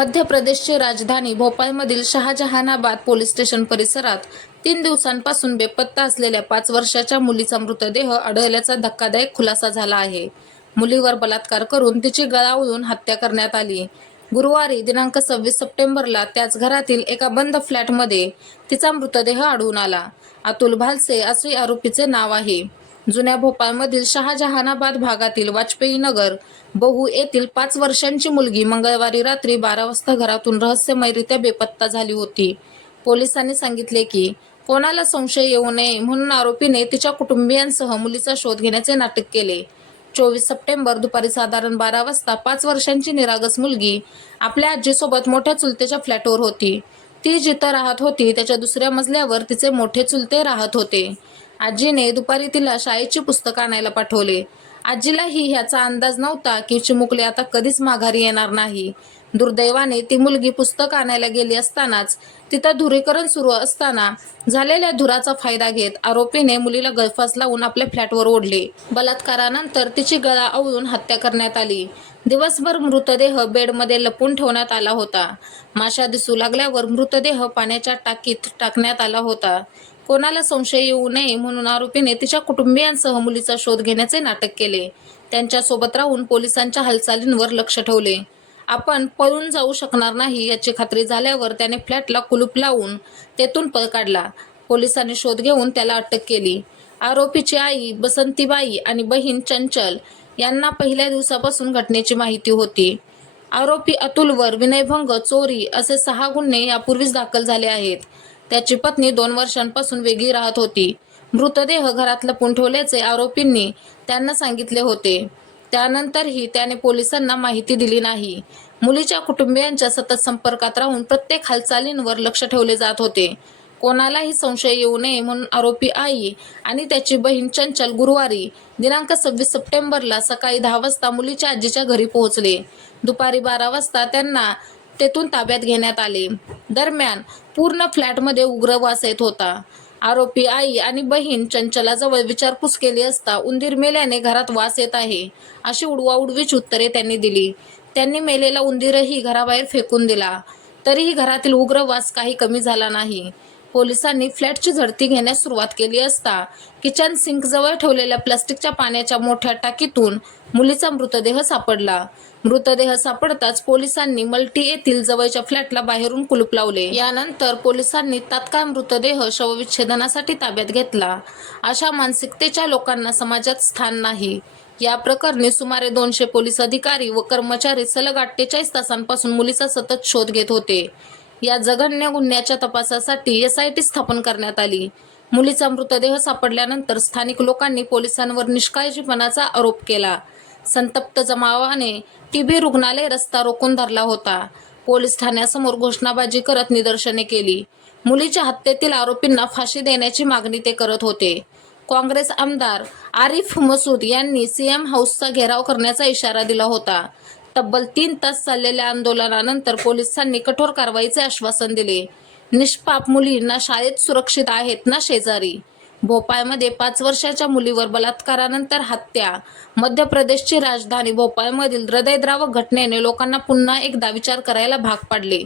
मध्य प्रदेशची राजधानी भोपाळमधील शहाजहानाबाद पोलीस स्टेशन परिसरात 3 दिवसांपासून बेपत्ता असलेल्या 5 वर्षाच्या मुलीचा मृतदेह आढळल्याचा धक्कादायक खुलासा झाला आहे. मुलीवर बलात्कार करून तिची गळावळून हत्या करण्यात आली. गुरुवारी दिनांक 26 सप्टेंबरला त्याच घरातील एका बंद फ्लॅटमध्ये तिचा मृतदेह आढळून आला. अतुल भालसे असे आरोपीचे नाव आहे. जुन्या भोपाळमधील शहाजहानाबाद भागातील वाजपेयी नगर बहु येथील 5 वर्षांची मुलगी मंगळवारी रात्री 12 वाजता घरातून रहस्यमयरित्या बेपत्ता झाली होती. पोलिसांनी सांगितले की कोणाला संशय येऊ नये म्हणून आरोपीने तिच्या कुटुंबियांसह मुलीचा शोध घेण्याचे नाटक केले. 24 सप्टेंबर दुपारी साधारण 12 वाजता 5 वर्षांची निरागस मुलगी आपल्या आजीसोबत मोठ्या चुलतेच्या फ्लॅटवर होती. ती जिथं राहत होती त्याच्या दुसऱ्या मजल्यावर तिचे मोठे चुलते राहत होते. आजीने दुपारी तिला शाळेची पुस्तकं आणायला पाठवले. आजीलाही ह्याचा अंदाज नव्हता की चिमुकली आता कधीच माघारी येणार नाही. दुर्दैवाने ती मुलगी पुस्तक आणायला गेली असतानाच तिथं धुरीकरण सुरू असताना झालेल्या धुराचा फायदा घेत आरोपीने मुलीला गळफास लावून आपल्या फ्लॅटवर ओढले. बलात्कारानंतर तिची गळा आवळून हत्या करण्यात आली. दिवसभर मृतदेह बेडमध्ये लपवून ठेवण्यात आला होता. माशा दिसू लागल्यावर मृतदेह पाण्याच्या टाकीत टाकण्यात आला होता. कोणाला संशय येऊ नये म्हणून आरोपीने तिच्या कुटुंबियांसह मुलीचा शोध घेण्याचे नाटक केले. त्यांच्यासोबत राहून पोलिसांच्या हालचालींवर लक्ष ठेवले. आपण पळून जाऊ शकणार नाही याची खात्री झाल्यावर त्याने फ्लॅटला कुलूप लावून तेथून पळ काढला. पोलिसांनी शोध घेऊन त्याला अटक केली. आरोपीची आई बसंतीबाई आणि बहीण चंचल यांना पहिल्या दिवसापासून घटनेची माहिती होती. आरोपी अतुलवर विनयभंग, चोरी असे 6 गुन्हे यापूर्वीच दाखल झाले आहेत. त्याची पत्नी 2 वर्षांपासून वेगळी राहत होती. मृतदेह घरात लपवून ठेवल्याचे आरोपींनी त्यांना सांगितले होते. त्यानंतरही त्याने पोलिसांना माहिती दिली नाही. मुलीच्या कुटुंबियांच्या सतत संपर्कात राहून प्रत्येक हालचालींवर लक्ष ठेवले जात होते. कोणालाही संशय येऊ नये म्हणून आरोपी आई आणि त्याची बहीण चंचल गुरुवारी दिनांक 26 सप्टेंबरला सकाळी 10 वाजता मुलीच्या आजीच्या घरी पोहोचले. दुपारी 12 वाजता त्यांना तेथून ताब्यात घेण्यात आले. दरम्यान पूर्ण फ्लॅटमध्ये उग्र वास येत होता. आरोपी आई आणि बहीण चंचलाजवळ विचारपूस केली असता उंदीर मेल्याने घरात वास येत आहे अशी उडवाउडवीची उत्तरे त्यांनी दिली. त्यांनी मेलेला उंदीरही घराबाहेर फेकून दिला. तरीही घरातील उग्र वास काही कमी झाला नाही. पोलिसांनी फ्लॅटची झडती घेण्यास सुरुवात केली असता किचन सिंकजवळ ठेवलेल्या प्लास्टिकच्या पाण्याच्या मोठ्या टाकीतून मुलीचा मृतदेह सापडला. मृतदेह सापडताच पोलिसांनी मल्टी येथील जवळच्या फ्लॅटला बाहेरून कुलूप लावले. यानंतर पोलिसांनी तात्काळ मृतदेह शवविच्छेदनासाठी ताब्यात घेतला. अशा मानसिकतेच्या लोकांना समाजात स्थान नाही. या प्रकरणी सुमारे 200 पोलीस अधिकारी व कर्मचारी सलग 48 तासांपासून मुलीचा सतत शोध घेत होते. या जघन्य गुन्ह्याच्या तपासासाठी SIT स्थापन करण्यात आली. मुलीचा मृतदेह सापडल्यानंतर स्थानिक लोकांनी पोलिसांवर निष्काळजीपणाचा आरोप केला. संतप्त जमावाने TB रुग्णालय रस्ता रोखून धरला होता. पोलीस ठाण्यासमोर घोषणाबाजी करत निदर्शने केली. मुलीच्या हत्येतील आरोपींना फाशी देण्याची मागणी ते करत होते. काँग्रेस आमदार आरिफ मसूद यांनी CM हाऊसचा घेराव करण्याचा इशारा दिला होता. तब्बल 3 तास चाललेल्या आंदोलनानंतर पोलिसांनी कठोर कारवाईचे आश्वासन दिले. निष्पाप मुली ना शाळेत सुरक्षित आहेत ना शेजारी. भोपाळमध्ये 5 वर्षाच्या मुलीवर बलात्कारानंतर हत्या. मध्य प्रदेशची राजधानी भोपाळमधील हृदयद्रावक घटनेने लोकांना पुन्हा एकदा विचार करायला भाग पाडले.